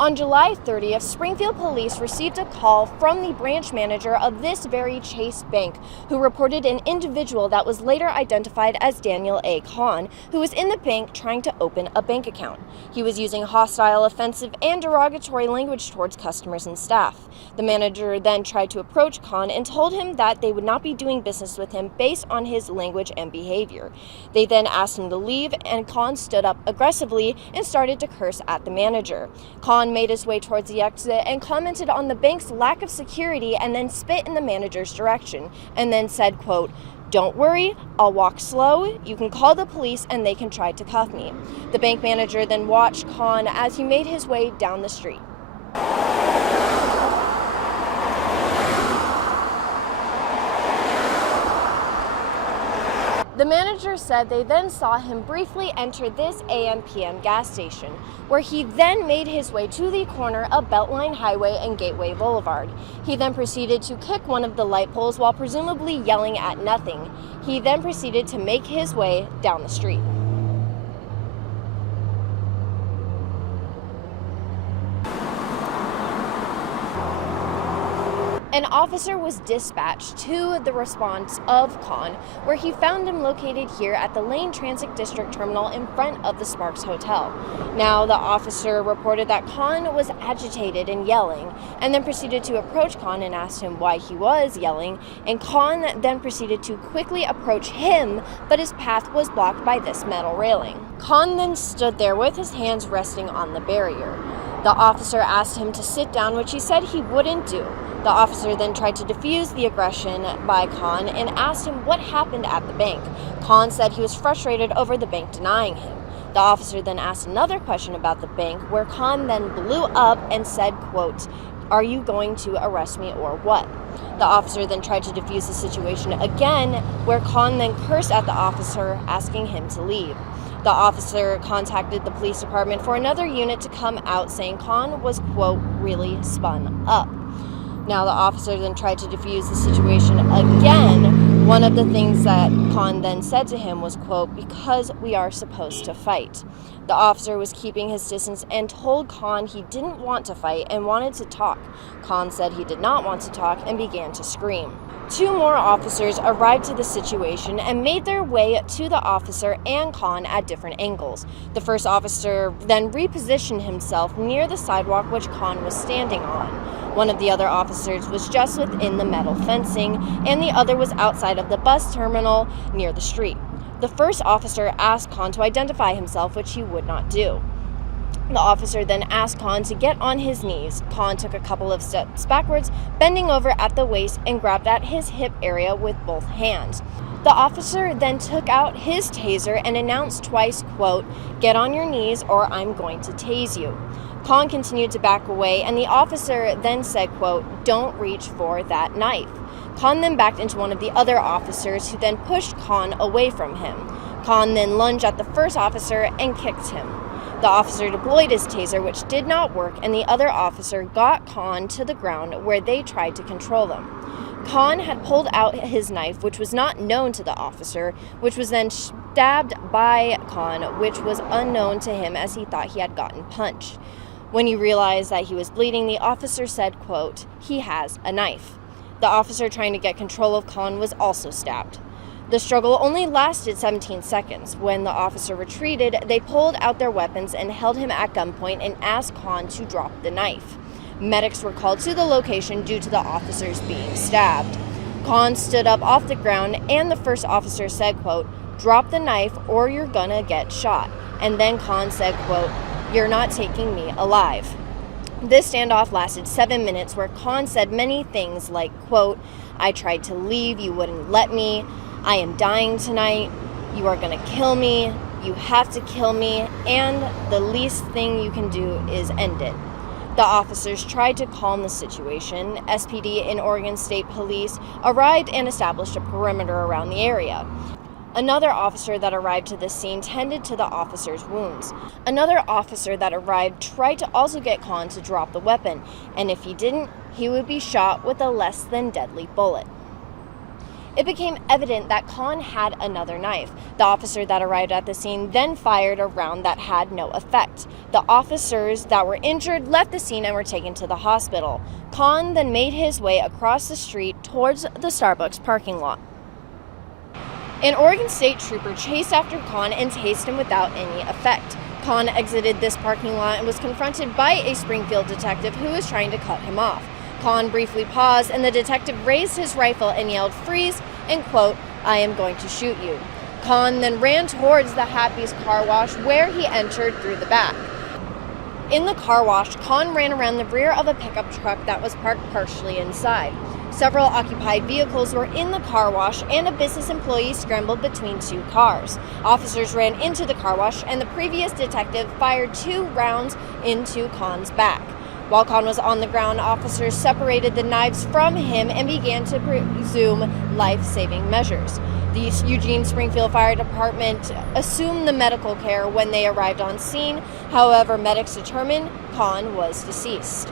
On July 30th, Springfield Police received a call from the branch manager of this very Chase Bank, who reported an individual that was later identified as Daniel Kahn, who was in the bank trying to open a bank account. He was using hostile, offensive, and derogatory language towards customers and staff. The manager then tried to approach Kahn and told him that they would not be doing business with him based on his language and behavior. They then asked him to leave, and Kahn stood up aggressively and started to curse at the manager. Kahn made his way towards the exit and commented on the bank's lack of security and then spit in the manager's direction and then said, quote, "Don't worry, I'll walk slow. You can call the police and they can try to cuff me." The bank manager then watched Kahn as he made his way down the street. The manager said they then saw him briefly enter this AM/PM gas station, where he then made his way to the corner of Beltline Highway and Gateway Boulevard. He then proceeded to kick one of the light poles while presumably yelling at nothing. He then proceeded to make his way down the street. An officer was dispatched to the response of Kahn, where he found him located here at the Lane Transit District Terminal in front of the Sparks Hotel. Now, the officer reported that Kahn was agitated and yelling, and then proceeded to approach Kahn and asked him why he was yelling, and Kahn then proceeded to quickly approach him, but his path was blocked by this metal railing. Kahn then stood there with his hands resting on the barrier. The officer asked him to sit down, which he said he wouldn't do. The officer then tried to defuse the aggression by Kahn and asked him what happened at the bank. Kahn said he was frustrated over the bank denying him. The officer then asked another question about the bank, where Kahn then blew up and said, quote, "Are you going to arrest me or what?" The officer then tried to defuse the situation again, where Kahn then cursed at the officer, asking him to leave. The officer contacted the police department for another unit to come out, saying Kahn was, quote, "really spun up." Now, the officer then tried to defuse the situation again. One of the things that Kahn then said to him was, quote, "because we are supposed to fight." The officer was keeping his distance and told Kahn he didn't want to fight and wanted to talk. Kahn said he did not want to talk and began to scream. Two more officers arrived to the situation and made their way to the officer and Kahn at different angles. The first officer then repositioned himself near the sidewalk which Kahn was standing on. One of the other officers was just within the metal fencing, and the other was outside of the bus terminal near the street. The first officer asked Kahn to identify himself, which he would not do. The officer then asked Kahn to get on his knees. Kahn took a couple of steps backwards, bending over at the waist and grabbed at his hip area with both hands. The officer then took out his taser and announced twice, quote, "Get on your knees or I'm going to tase you." Kahn continued to back away, and the officer then said, quote, "Don't reach for that knife." Kahn then backed into one of the other officers, who then pushed Kahn away from him. Kahn then lunged at the first officer and kicked him. The officer deployed his taser, which did not work, and the other officer got Kahn to the ground, where they tried to control him. Kahn had pulled out his knife, which was not known to the officer, which was then stabbed by Kahn, which was unknown to him as he thought he had gotten punched. When he realized that he was bleeding, the officer said, quote, "He has a knife." The officer trying to get control of Kahn was also stabbed. The struggle only lasted 17 seconds. When the officer retreated, they pulled out their weapons and held him at gunpoint and asked Kahn to drop the knife. Medics were called to the location due to the officers being stabbed. Kahn stood up off the ground, and the first officer said, quote, "Drop the knife or you're gonna get shot." And then Kahn said, quote, "You're not taking me alive." This standoff lasted 7 minutes, where Kahn said many things like, quote, "I tried to leave, you wouldn't let me. I am dying tonight. You are going to kill me. You have to kill me. And the least thing you can do is end it." The officers tried to calm the situation. SPD and Oregon State Police arrived and established a perimeter around the area. Another officer that arrived to the scene tended to the officer's wounds. Another officer that arrived tried to also get Kahn to drop the weapon, and if he didn't, he would be shot with a less than deadly bullet. it became evident that Kahn had another knife. The officer that arrived at the scene then fired a round that had no effect. The officers that were injured left the scene and were taken to the hospital. Kahn then made his way across the street towards the Starbucks parking lot. An Oregon State trooper chased after Kahn and tased him without any effect. Kahn exited this parking lot and was confronted by a Springfield detective who was trying to cut him off. Kahn briefly paused, and the detective raised his rifle and yelled, "Freeze," and quote, "I am going to shoot you." Kahn then ran towards the Happy's car wash, where he entered through the back. In the car wash, Kahn ran around the rear of a pickup truck that was parked partially inside. Several occupied vehicles were in the car wash, and a business employee scrambled between two cars. Officers ran into the car wash, and the previous detective fired 2 rounds into Kahn's back. While Kahn was on the ground, officers separated the knives from him and began to presume life-saving measures. The Eugene Springfield Fire Department assumed the medical care when they arrived on scene. However, medics determined Kahn was deceased.